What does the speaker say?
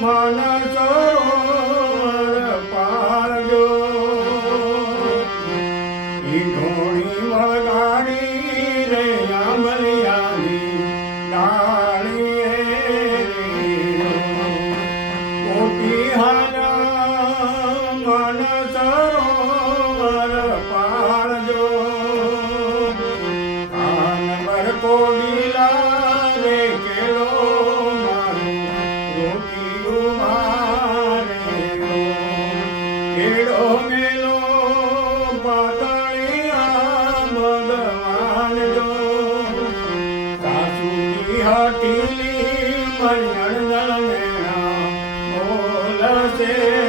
મન સરોવર પાળજો ઈ ઢોળી વળગાડી રે આંબલિયાની ડાળીએ રે કોટી હાલા મન સરોવર પાળજો કાન બરકો લીલા રે કેળો મારું રોટિયું મારે કેળો મેલો પાતળિયા ભગવાન જો સાસુની હટીલી મણ્યણ મેણા બોલશે